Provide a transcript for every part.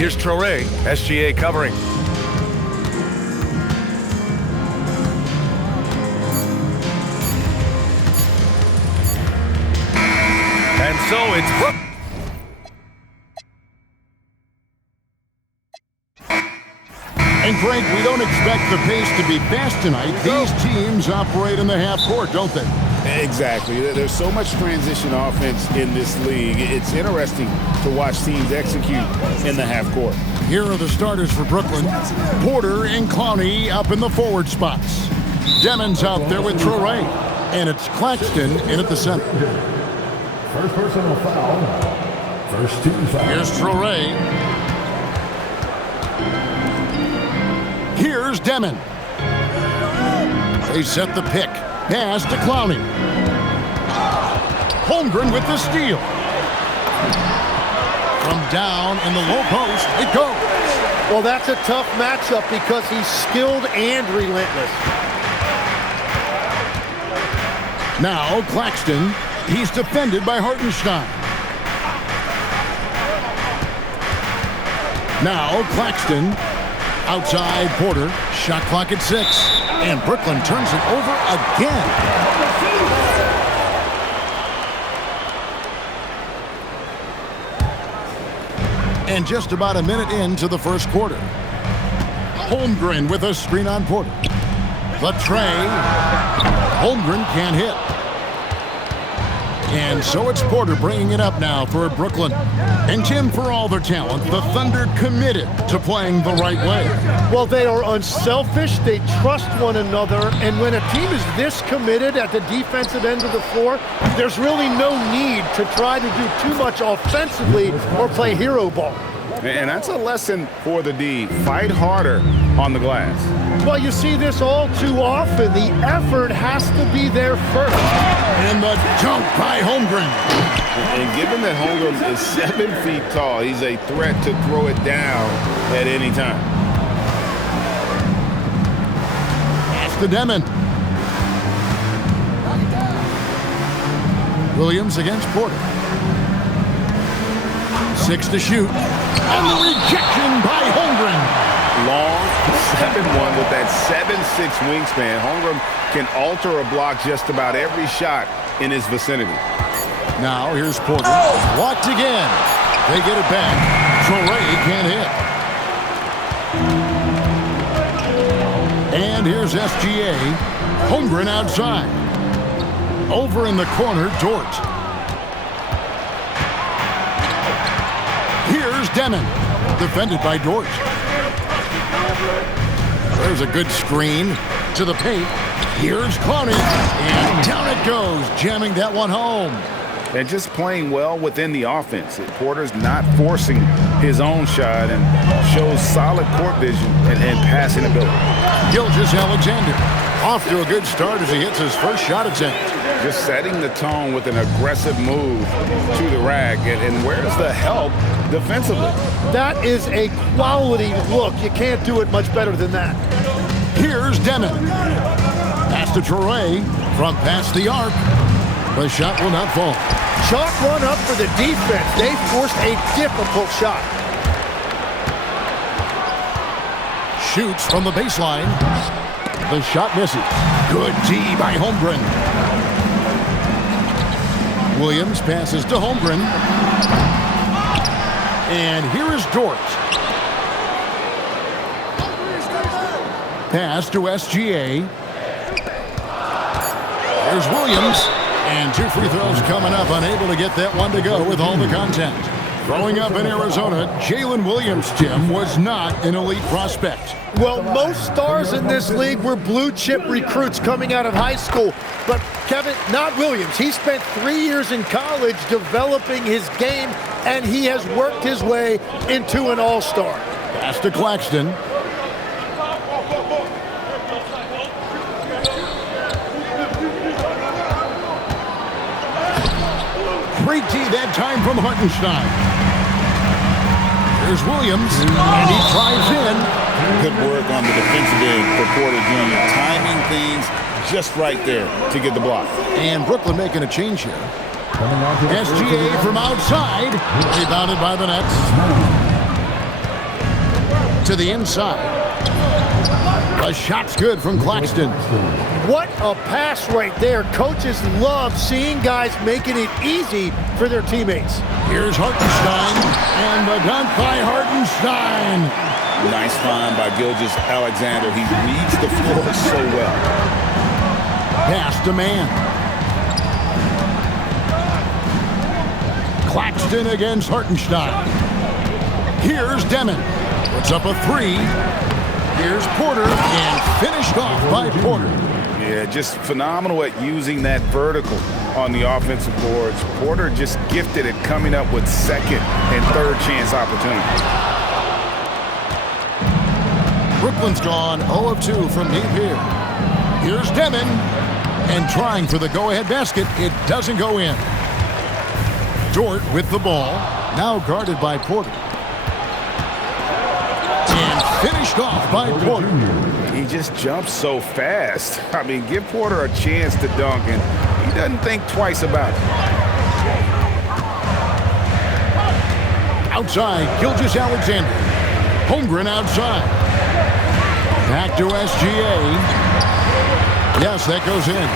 Here's Traoré, SGA covering. And so it's Brooklyn. And Frank, we don't expect the pace to be fast tonight. These teams operate in the half court, don't they? Exactly. There's so much transition offense in this league. It's interesting to watch teams execute in the half court. Here are the starters for Brooklyn. Porter and Clowney up in the forward spots. Demon's out there with Traoré. And it's Claxton in at the center. First personal foul. First team foul. Here's Traoré. Here's Demon. They set the pick. Pass to Clowney. Holmgren with the steal. From down in the low post, it goes. Well, that's a tough matchup because he's skilled and relentless. Now Claxton. He's defended by Hartenstein. Now Claxton. Outside Porter. Shot clock at 6. And Brooklyn turns it over again. And just about a minute into the first quarter. Holmgren with a screen on Porter. The tray. Holmgren can't hit. And so it's Porter bringing it up now for Brooklyn. And Tim, for all their talent, the Thunder committed to playing the right way. Well, they are unselfish. They trust one another. And when a team is this committed at the defensive end of the floor, there's really no need to try to do too much offensively or play hero ball. And that's a lesson for the D. Fight harder on the glass. Well, you see this all too often. The effort has to be there first. And the dunk by Holmgren. And given that Holmgren is 7 feet tall, he's a threat to throw it down at any time. Pass to Demon. Williams against Porter. 6 to shoot. And the rejection by Holmgren. Long 7'1" with that 7'6" wingspan. Holmgren can alter a block just about every shot in his vicinity. Now here's Porter. Blocked again. They get it back. Traoré can't hit. And here's SGA. Holmgren outside. Over in the corner, Dort. Here's Demon. Defended by Dort. There's a good screen to the paint. Here's Clowney. And down it goes, jamming that one home. And just playing well within the offense. Porter's not forcing his own shot and shows solid court vision and passing ability. Gilgeous-Alexander off to a good start as he hits his first shot attempt. Just setting the tone with an aggressive move to the rack. And where's the help defensively? That is a quality look. You can't do it much better than that. Here's Demon. Pass to Traoré from past the arc. The shot will not fall. Chalk one up for the defense. They forced a difficult shot. Shoots from the baseline. The shot misses. Good D by Holmgren. Williams passes to Holmgren. And here is Dort. Pass to SGA. There's Williams. And 2 free throws coming up. Unable to get that one to go with all the contact. Growing up in Arizona, Jalen Williams, Tim, was not an elite prospect. Well, most stars in this league were blue-chip recruits coming out of high school. But, Kevin, not Williams. He spent 3 years in college developing his game, and he has worked his way into an all-star. Pass to Claxton. Great D that time from Hartenstein. Here's Williams, and he drives in. Good work on the defensive end for Porter Jr. Timing things just right there to get the block. And Brooklyn making a change here. SGA from outside, rebounded by the Nets. to the inside. The shot's good from Claxton. What a pass right there. Coaches love seeing guys making it easy for their teammates. Here's Hartenstein, and the dunk by Hartenstein. Nice find by Gilgeous-Alexander. He reads the floor so well. Pass to man. Claxton against Hartenstein. Here's Demon. Puts up a three. Here's Porter, and finished off by Porter. Yeah, just phenomenal at using that vertical on the offensive boards. Porter just gifted at coming up with second and third chance opportunities. Brooklyn's gone 0 of 2 from deep here. Here's Demon, and trying for the go-ahead basket. It doesn't go in. Dort with the ball, now guarded by Porter. Finished off by Porter. He just jumps so fast. I mean, give Porter a chance to dunk, and he doesn't think twice about it. Outside, Gilgeous-Alexander. Holmgren outside. Back to SGA. Yes, that goes in.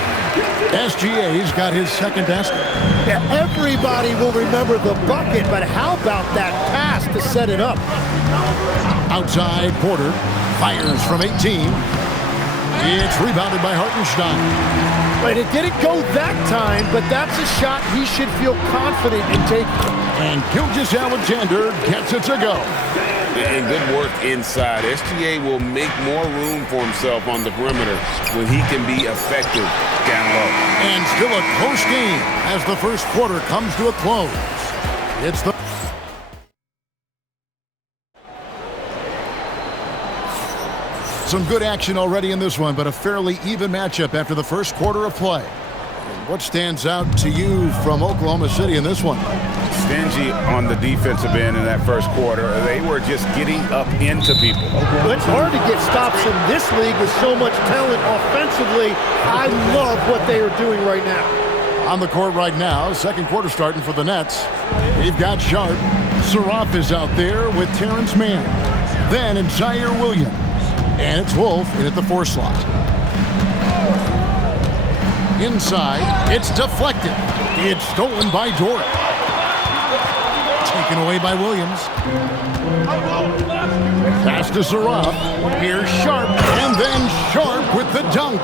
SGA's got his second basket. Yeah, everybody will remember the bucket, but how about that pass to set it up? Outside, Porter fires from 18. It's rebounded by Hartenstein. But it didn't go that time, but that's a shot he should feel confident in taking. And Gilgeous-Alexander gets it to go. And good work inside. SGA will make more room for himself on the perimeter when he can be effective down low. And still a close game as the first quarter comes to a close. It's the some good action already in this one, but a fairly even matchup after the first quarter of play. And what stands out to you from Oklahoma City in this one? Stingy on the defensive end in that first quarter. They were just getting up into people. Well, it's hard to get stops in this league with so much talent offensively. I love what they are doing right now. On the court right now, second quarter starting for the Nets. We've got Sharp. Saraf is out there with Terrence Mann. Then it's Zaire Williams. And it's Wolf in at the 4 slot. Inside, it's deflected. It's stolen by Dort. Taken away by Williams. Pass to Saraf. Here's Sharp, and then Sharp with the dunk.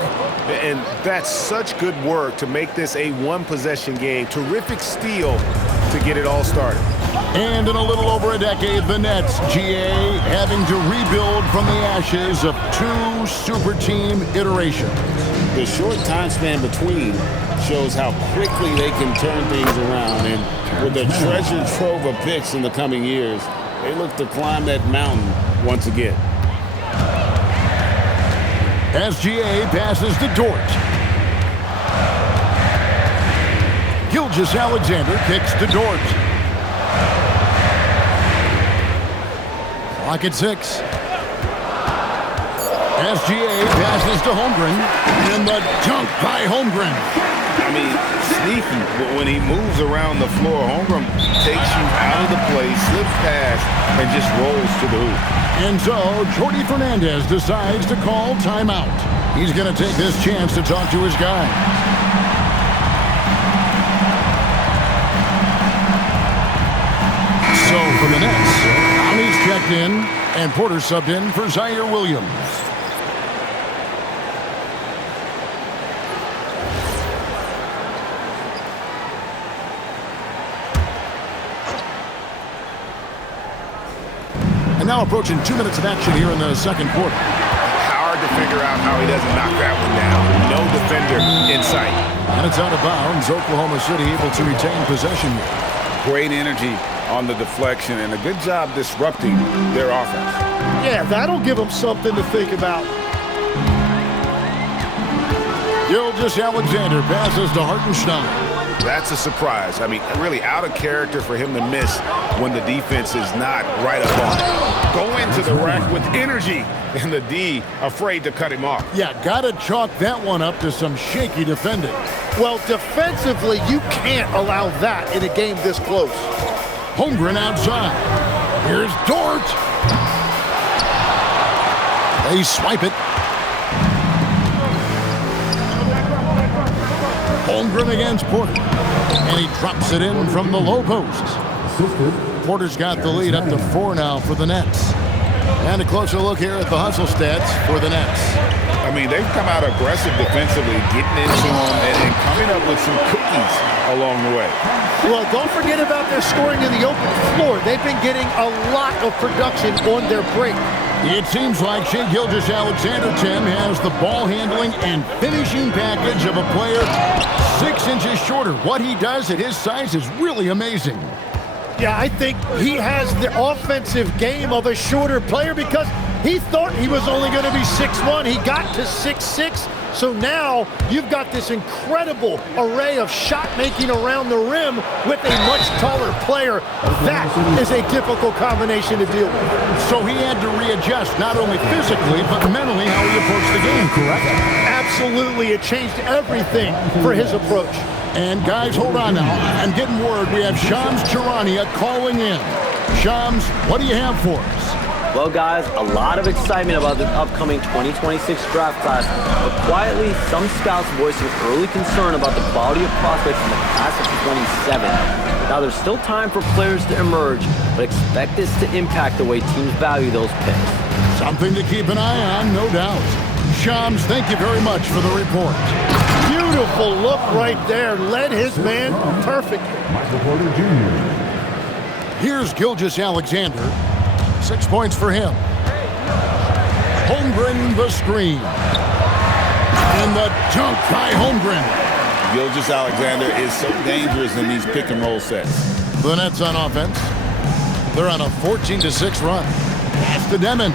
And that's such good work to make this a one-possession game. Terrific steal to get it all started. And in a little over a decade, the Nets, GA, having to rebuild from the ashes of 2 super team iterations. The short time span between shows how quickly they can turn things around. And with a treasure trove of picks in the coming years, they look to climb that mountain once again. SGA passes to Dort. Gilgeous-Alexander kicks to Dort. Clock at 6. SGA passes to Holmgren. And the dunk by Holmgren. I mean, sneaky. When he moves around the floor, Holmgren takes you out of the play, slips past, and just rolls to the hoop. And so, Jordi Fernandez decides to call timeout. He's going to take this chance to talk to his guy. So, for the Nets, Conley's checked in, and Porter subbed in for Zaire Williams. And now approaching 2 minutes of action here in the second quarter. Hard to figure out how he doesn't knock that one down. No defender in sight. And it's out of bounds. Oklahoma City able to retain possession here. Great energy on the deflection and a good job disrupting their offense. Yeah, that'll give them something to think about. Gilgeous-Alexander passes to Hartenstein. That's a surprise. I mean, really out of character for him to miss when the defense is not right up on him. Go into the rack with energy, and the D afraid to cut him off. Yeah, got to chalk that one up to some shaky defending. Well, defensively, you can't allow that in a game this close. Holmgren outside. Here's Dort. They swipe it. Holmgren against Porter. And he drops it in from the low post. Porter's got the lead up to 4 now for the Nets. And a closer look here at the hustle stats for the Nets. I mean, they've come out aggressive defensively, getting into them and coming up with some cookies along the way. Well, don't forget about their scoring in the open floor. They've been getting a lot of production on their break. It seems like Shai Gilgeous-Alexander, Tim, has the ball handling and finishing package of a player 6 inches shorter. What he does at his size is really amazing. Yeah, I think he has the offensive game of a shorter player because he thought he was only going to be 6'1". He got to 6'6". So now you've got this incredible array of shot making around the rim with a much taller player. That is a difficult combination to deal with. So he had to readjust not only physically but mentally how he approached the game, correct? Absolutely. It changed everything for his approach. And guys, hold on now. I'm getting word we have Shams Charania calling in. Shams, what do you have for us? Well, guys, a lot of excitement about the upcoming 2026 draft class, but quietly, some scouts voicing early concern about the quality of prospects in the class of 27. Now, there's still time for players to emerge, but expect this to impact the way teams value those picks. Something to keep an eye on, no doubt. Shams, thank you very much for the report. Beautiful look right there. Led his man perfect. Michael Porter Jr. Here's Gilgeous-Alexander. 6 points for him. Holmgren the screen. And the dunk by Holmgren. Gilgeous-Alexander is so dangerous in these pick and roll sets. The Nets on offense. They're on a 14-6 run. Pass to Demon.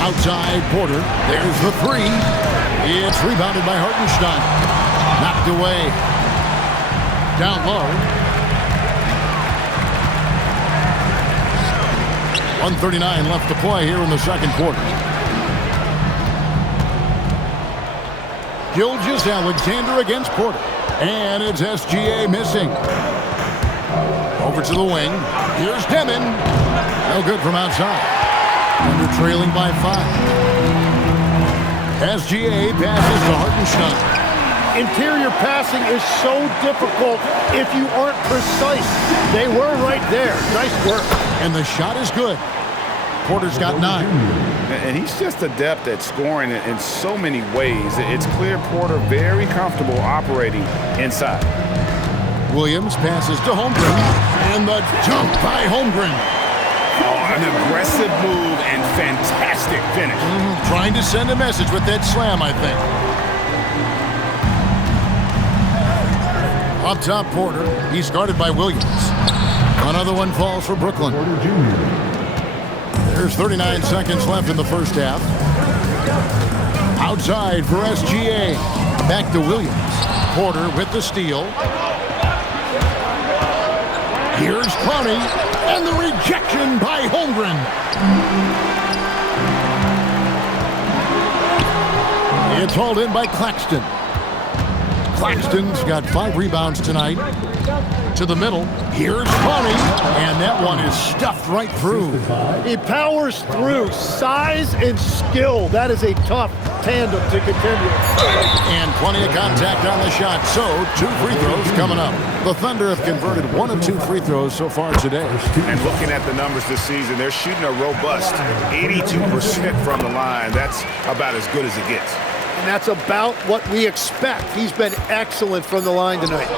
Outside Porter. There's the 3. It's rebounded by Hartenstein. Knocked away. Down low. 1:39 left to play here in the second quarter. Gilgeous-Alexander against Porter. And it's SGA missing. Over to the wing. Here's Demon. No good from outside. And they're trailing by 5. SGA passes to Hartenstein. Interior passing is so difficult if you aren't precise. They were right there. Nice work. And the shot is good. Porter's got 9. And he's just adept at scoring in so many ways. It's clear Porter very comfortable operating inside. Williams passes to Holmgren. And the dunk by Holmgren. Oh, an aggressive move and fantastic finish. Trying to send a message with that slam, I think. Up top, Porter. He's guarded by Williams. Another one falls for Brooklyn. Porter Jr. There's 39 seconds left in the first half. Outside for SGA. Back to Williams. Porter with the steal. Here's Clowney. And the rejection by Holmgren. It's hauled in by Claxton. Claxton's got 5 rebounds tonight. To the middle. Here's Clowney. And that one is stuffed right through. He powers through. Size and skill. That is a tough tandem to contend with. And plenty of contact on the shot. So, 2 free throws coming up. The Thunder have converted 1 of 2 free throws so far today. And looking at the numbers this season, they're shooting a robust 82% from the line. That's about as good as it gets. And that's about what we expect. He's been excellent from the line tonight.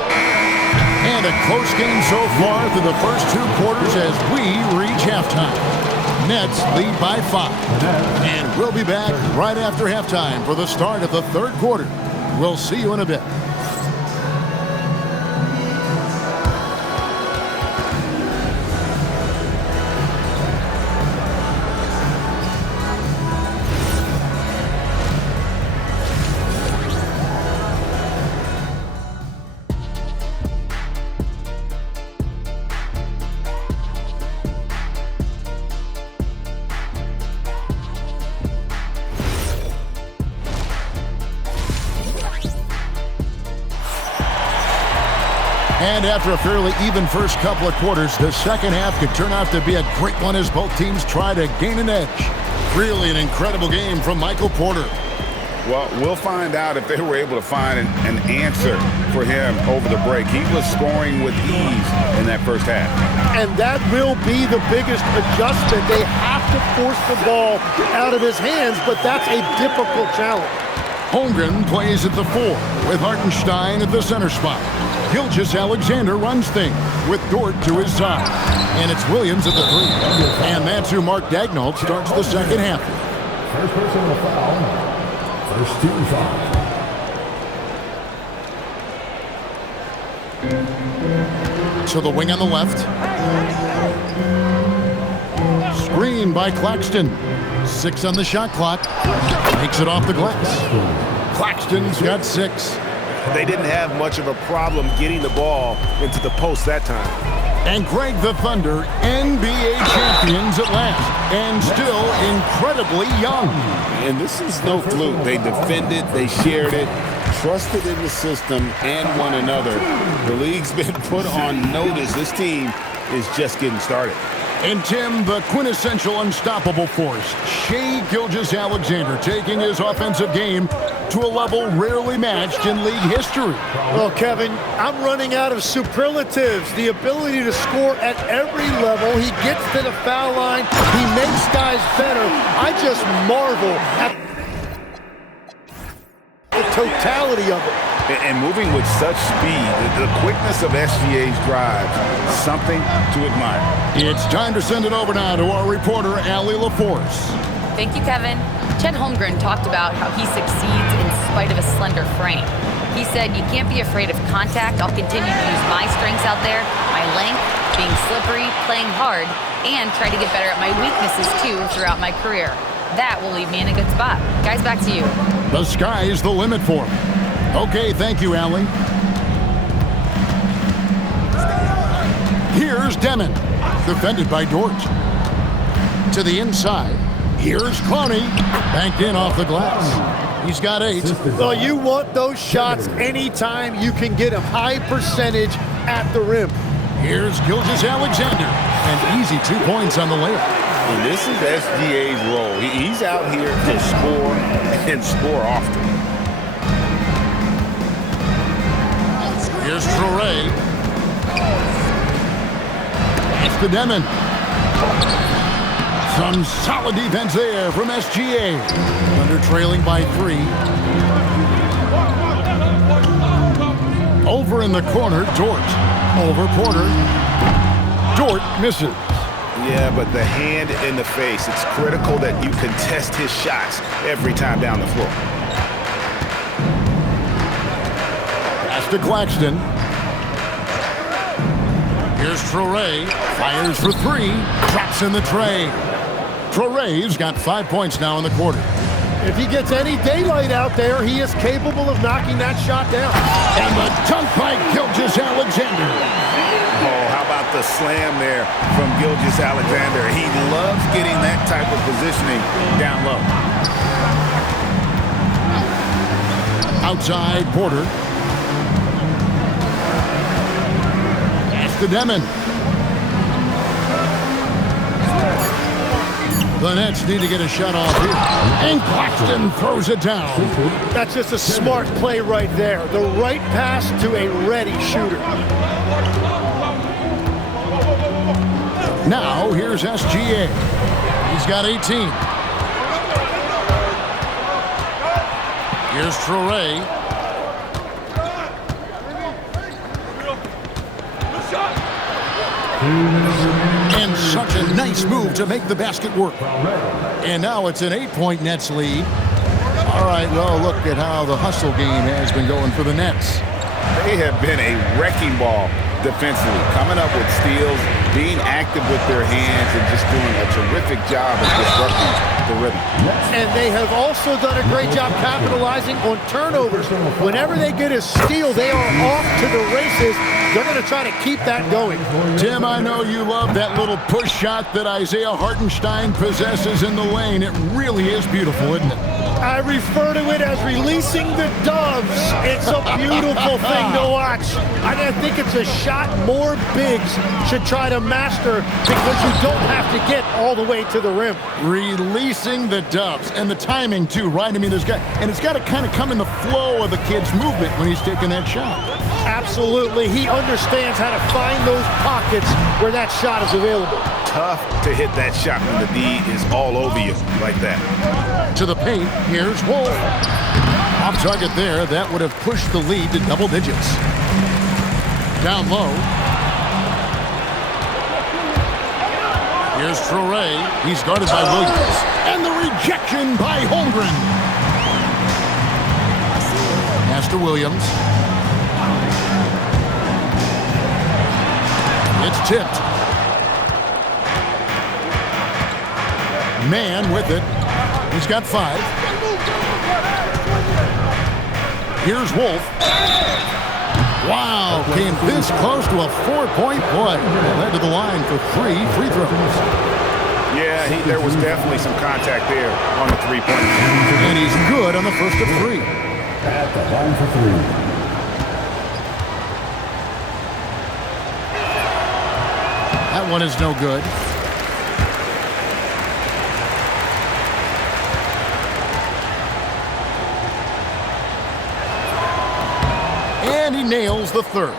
And a close game so far through the first 2 quarters as we reach halftime. Nets lead by 5. And we'll be back right after halftime for the start of the third quarter. We'll see you in a bit. And after a fairly even first couple of quarters, the second half could turn out to be a great one as both teams try to gain an edge. Really an incredible game from Michael Porter. Well, we'll find out if they were able to find an answer for him over the break. He was scoring with ease in that first half. And that will be the biggest adjustment. They have to force the ball out of his hands, but that's a difficult challenge. Holmgren plays at the 4 with Hartenstein at the center spot. Gilgeous-Alexander runs things with Dort to his side. And it's Williams at the 3. And that's who Mark Daigneault starts the second half. First personal foul. First team foul. To the wing on the left. Screen by Claxton. 6 on the shot clock. Makes it off the glass. Claxton's got 6. They didn't have much of a problem getting the ball into the post that time. And Greg the Thunder, NBA champions at last. And still incredibly young. And this is no fluke. They defended, they shared it, trusted in the system and one another. The league's been put on notice. This team is just getting started. And Tim, the quintessential unstoppable force, Shai Gilgeous-Alexander, taking his offensive game to a level rarely matched in league history. Well, Kevin, I'm running out of superlatives. The ability to score at every level. He gets to the foul line. He makes guys better. I just marvel at the totality of it. And moving with such speed, the quickness of SGA's drives, something to admire. It's time to send it over now to our reporter, Allie LaForce. Thank you, Kevin. Chet Holmgren talked about how he succeeds in spite of a slender frame. He said, "You can't be afraid of contact. I'll continue to use my strengths out there, my length, being slippery, playing hard, and try to get better at my weaknesses, too, throughout my career. That will leave me in a good spot." Guys, back to you. The sky is the limit for him. Okay, thank you, Allie. Here's Demon, defended by Dort. To the inside, here's Clowney, banked in off the glass. He's got 8. Well, you want those shots anytime you can get a high percentage at the rim. Here's Gilgeous-Alexander, an easy 2 points on the layup. And this is SGA's role. He's out here to score and score often. Here's Traore. It's to Demon. Some solid defense there from SGA. Under trailing by 3. Over in the corner, Dort. Over Porter. Dort misses. Yeah, but the hand in the face, it's critical that you contest his shots every time down the floor. Pass to Claxton. Here's Traore. Fires for 3. Drops in the tray. Traore's got 5 points now in the quarter. If he gets any daylight out there, he is capable of knocking that shot down. And the dunk by Gilgeous-Alexander. Oh, how about the slam there from Gilgeous-Alexander? He loves getting that type of positioning down low. Outside, Porter. Pass to Demon. The Nets need to get a shot off here. And Claxton throws it down. That's just a smart play right there. The right pass to a ready shooter. Now, here's SGA. He's got 18. Here's Traore. And such a nice move to make the basket work. And now it's an 8-point Nets lead. All right, well, look at how the hustle game has been going for the Nets. They have been a wrecking ball defensively, coming up with steals, being active with their hands, and just doing a terrific job of disrupting the rhythm. And they have also done a great job capitalizing on turnovers. Whenever they get a steal, they are off to the races. They're going to try to keep that going. Tim, I know you love that little push shot that Isaiah Hartenstein possesses in the lane. It really is beautiful, isn't it? I refer to it as releasing the doves. It's a beautiful thing to watch. I think it's a shot more bigs should try to master because you don't have to get all the way to the rim. Releasing the dubs, and the timing too, right? I mean, it's got to kind of come in the flow of the kid's movement when he's taking that shot. Absolutely. He understands how to find those pockets where that shot is available. Tough to hit that shot when the D is all over you like that. To the paint, here's Wolf. Off target there, that would have pushed the lead to double digits. Down low. Here's Traore. He's guarded by Williams. And the rejection by Holmgren. Pass to Williams. It's tipped. Man with it. He's got 5. Here's Wolf. Wow, came this close to a 4-point play. Led to the line for 3 free throws. Yeah, there was definitely some contact there on the three-point. And he's good on the first of 3. At the line for 3. That one is no good. And he nails the third.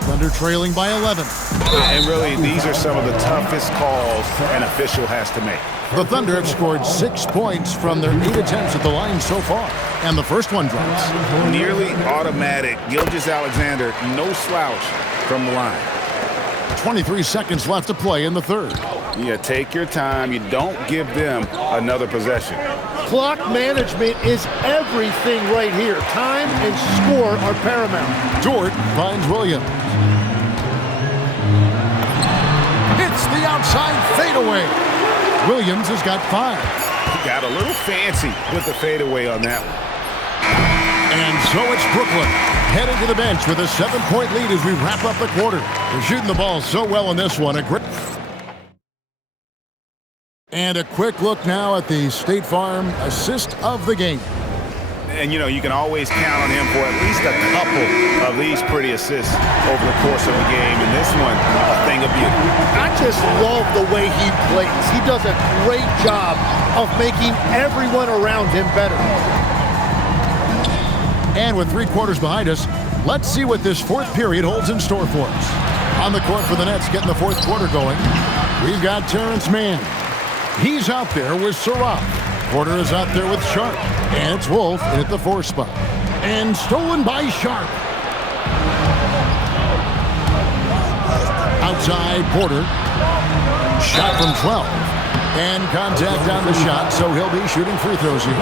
Thunder trailing by 11. And really, these are some of the toughest calls an official has to make. The Thunder have scored 6 points from their 8 attempts at the line so far. And the first one drops. Nearly automatic. Gilgeous-Alexander, no slouch from the line. 23 seconds left to play in the third. Yeah, take your time. You don't give them another possession. Clock management is everything right here. Time and score are paramount. Dort finds Williams. Hits the outside fadeaway. Williams has got 5. He got a little fancy with the fadeaway on that one. And so it's Brooklyn heading to the bench with a 7-point lead as we wrap up the quarter. They're shooting the ball so well in this one. And a quick look now at the State Farm assist of the game. And, you know, you can always count on him for at least a couple of these pretty assists over the course of the game. And this one, a thing of beauty. I just love the way he plays. He does a great job of making everyone around him better. And with 3 quarters behind us, let's see what this fourth period holds in store for us. On the court for the Nets, getting the fourth quarter going, we've got Terrence Mann. He's out there with Saraf. Porter is out there with Sharp. And it's Wolf in at the 4 spot. And stolen by Sharp. Outside Porter. Shot from 12. And contact on the shot, so he'll be shooting free throws here.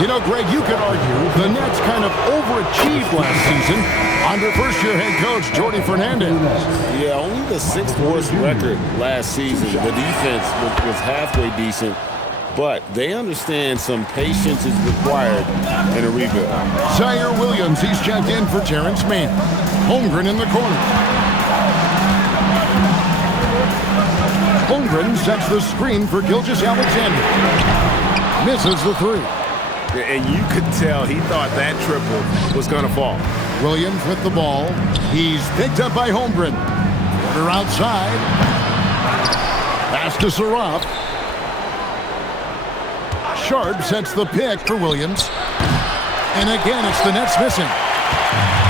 You know, Greg, you could argue the Nets kind of overachieved last season under first-year head coach Jordy Fernandez. Yeah, only the 6th worst record last season. The defense was halfway decent, but they understand some patience is required in a rebuild. Zaire Williams, he's checked in for Terrence Mann. Holmgren in the corner. Holmgren sets the screen for Gilgeous-Alexander. Misses the 3. And you could tell he thought that triple was going to fall. Williams with the ball. He's picked up by Holmgren. Porter outside. Pass to Saraf. Sharp sets the pick for Williams. And again, it's the Nets missing.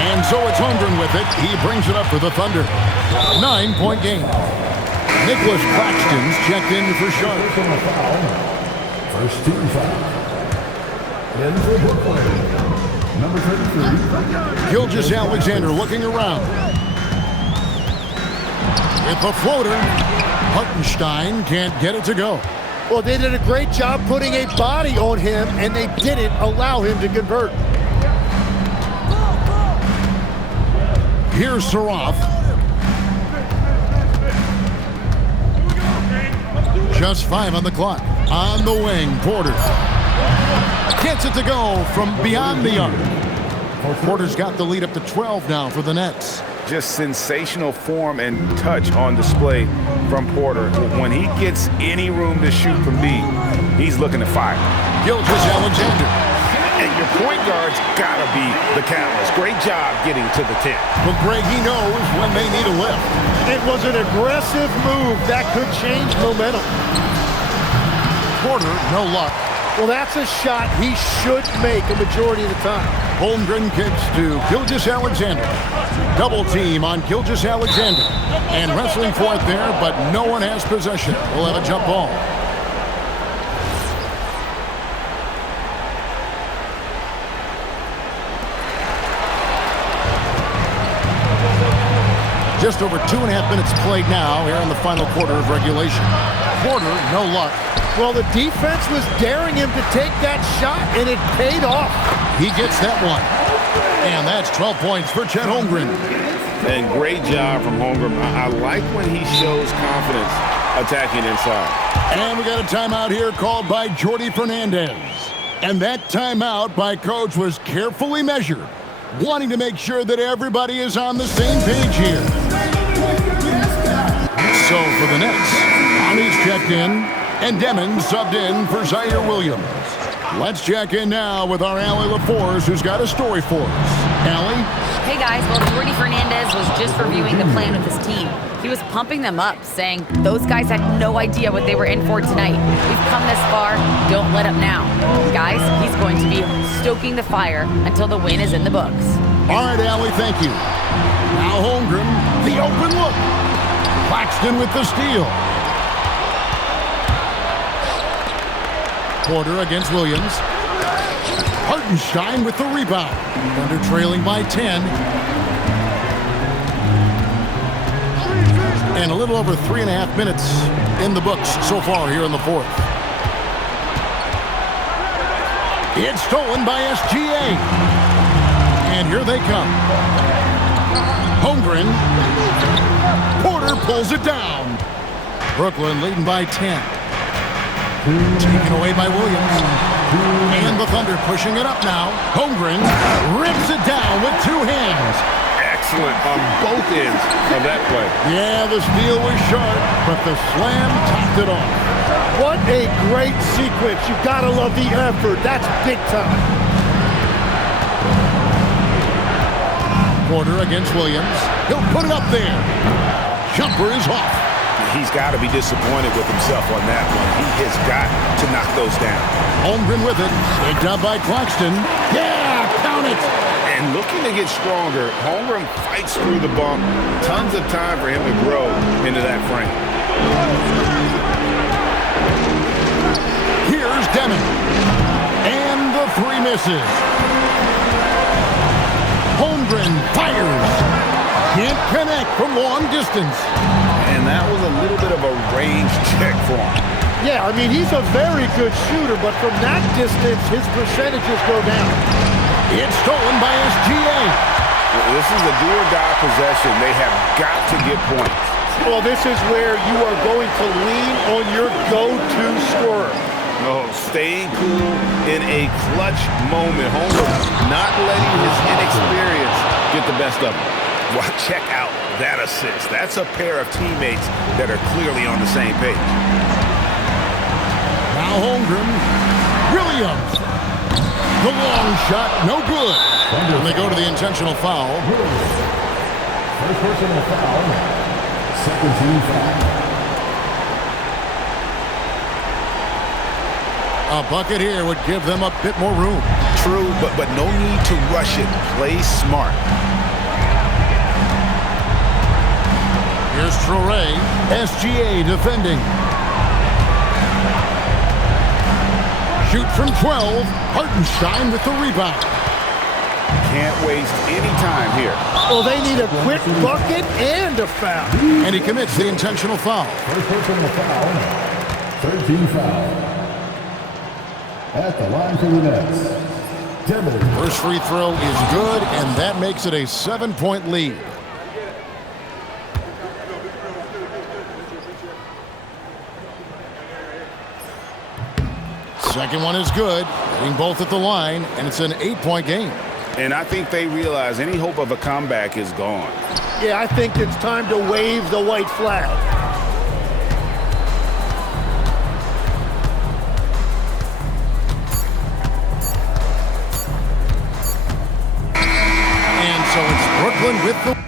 And so it's Holmgren with it. He brings it up for the Thunder. 9-point game. Nicholas Claxton's checked in for Sharp. First team foul. In for Brooklyn, number 33. Gilgeous-Alexander looking around. With the floater, Hartenstein can't get it to go. Well, they did a great job putting a body on him, and they didn't allow him to convert. Here's Saraf. Just 5 on the clock. On the wing, Porter. Gets it to go from beyond the arc. Porter's got the lead up to 12 now for the Nets. Just sensational form and touch on display from Porter. When he gets any room to shoot from deep, he's looking to fire. Gilgeous-Alexander. And your point guard's got to be the catalyst. Great job getting to the 10. Well, Greg, he knows when they need a lift. It was an aggressive move that could change momentum. Porter, no luck. Well, that's a shot he should make a majority of the time. Holmgren kicks to Gilgeous-Alexander. Double team on Gilgeous-Alexander. And wrestling for it there, but no one has possession. We'll have a jump ball. Just over 2.5 minutes played now here in the final quarter of regulation. Porter, no luck. Well, the defense was daring him to take that shot, and it paid off. He gets that one. And that's 12 points for Chet Holmgren. And great job from Holmgren. I like when he shows confidence attacking inside. And we got a timeout here called by Jordi Fernandez. And that timeout by Coach was carefully measured, wanting to make sure that everybody is on the same page here. So for the Nets, Conley's checked in, and Demon subbed in for Zaire Williams. Let's check in now with our Allie LaForce, who's got a story for us. Allie? Hey guys, well, Jordi Fernandez was just reviewing the plan with his team. He was pumping them up, saying those guys had no idea what they were in for tonight. We've come this far, don't let up now. Guys, he's going to be stoking the fire until the win is in the books. All right, Allie, thank you. Now Holmgren, the open look. Claxton with the steal. Porter against Williams. Hartenstein with the rebound. Thunder trailing by 10. And a little over 3.5 minutes in the books so far here in the fourth. It's stolen by SGA. And here they come. Holmgren. Porter pulls it down. Brooklyn leading by 10. Taken away by Williams. And the Thunder pushing it up now. Holmgren rips it down with two hands. Excellent on both ends of that play. Yeah, the steal was sharp, but the slam topped it off. What a great sequence. You gotta love the effort. That's big time. Porter against Williams. He'll put it up there. Jumper is off. He's got to be disappointed with himself on that one. He has got to knock those down. Holmgren with it. Picked up by Claxton. Yeah, count it. And looking to get stronger, Holmgren fights through the bump. Tons of time for him to grow into that frame. Here's Demon. And the three misses. Holmgren fires. Can't connect from long distance. And that was a little bit of a range check for him. Yeah, I mean, he's a very good shooter, but from that distance, his percentages go down. It's stolen by SGA. This is a do-or-die possession. They have got to get points. Well, this is where you are going to lean on your go-to scorer. No, staying cool in a clutch moment. Holmgren not letting his inexperience get the best of him. Well, check out that assist. That's a pair of teammates that are clearly on the same page. Now Holmgren. Williams. The long shot, no good. And they go to the intentional foul. First personal foul. Second team foul. A bucket here would give them a bit more room. True, but no need to rush it. Play smart. Here's Traoré. SGA defending. Shoot from 12. Hartenstein with the rebound. Can't waste any time here. Well, they need a quick bucket and a foul. And he commits the intentional foul. First personal foul. Third team foul. At the line for the Nets. Demon. First free throw is good, and that makes it a 7-point lead. Second one is good, hitting both at the line, and it's an 8-point game. And I think they realize any hope of a comeback is gone. Yeah, I think it's time to wave the white flag. So it's Brooklyn with the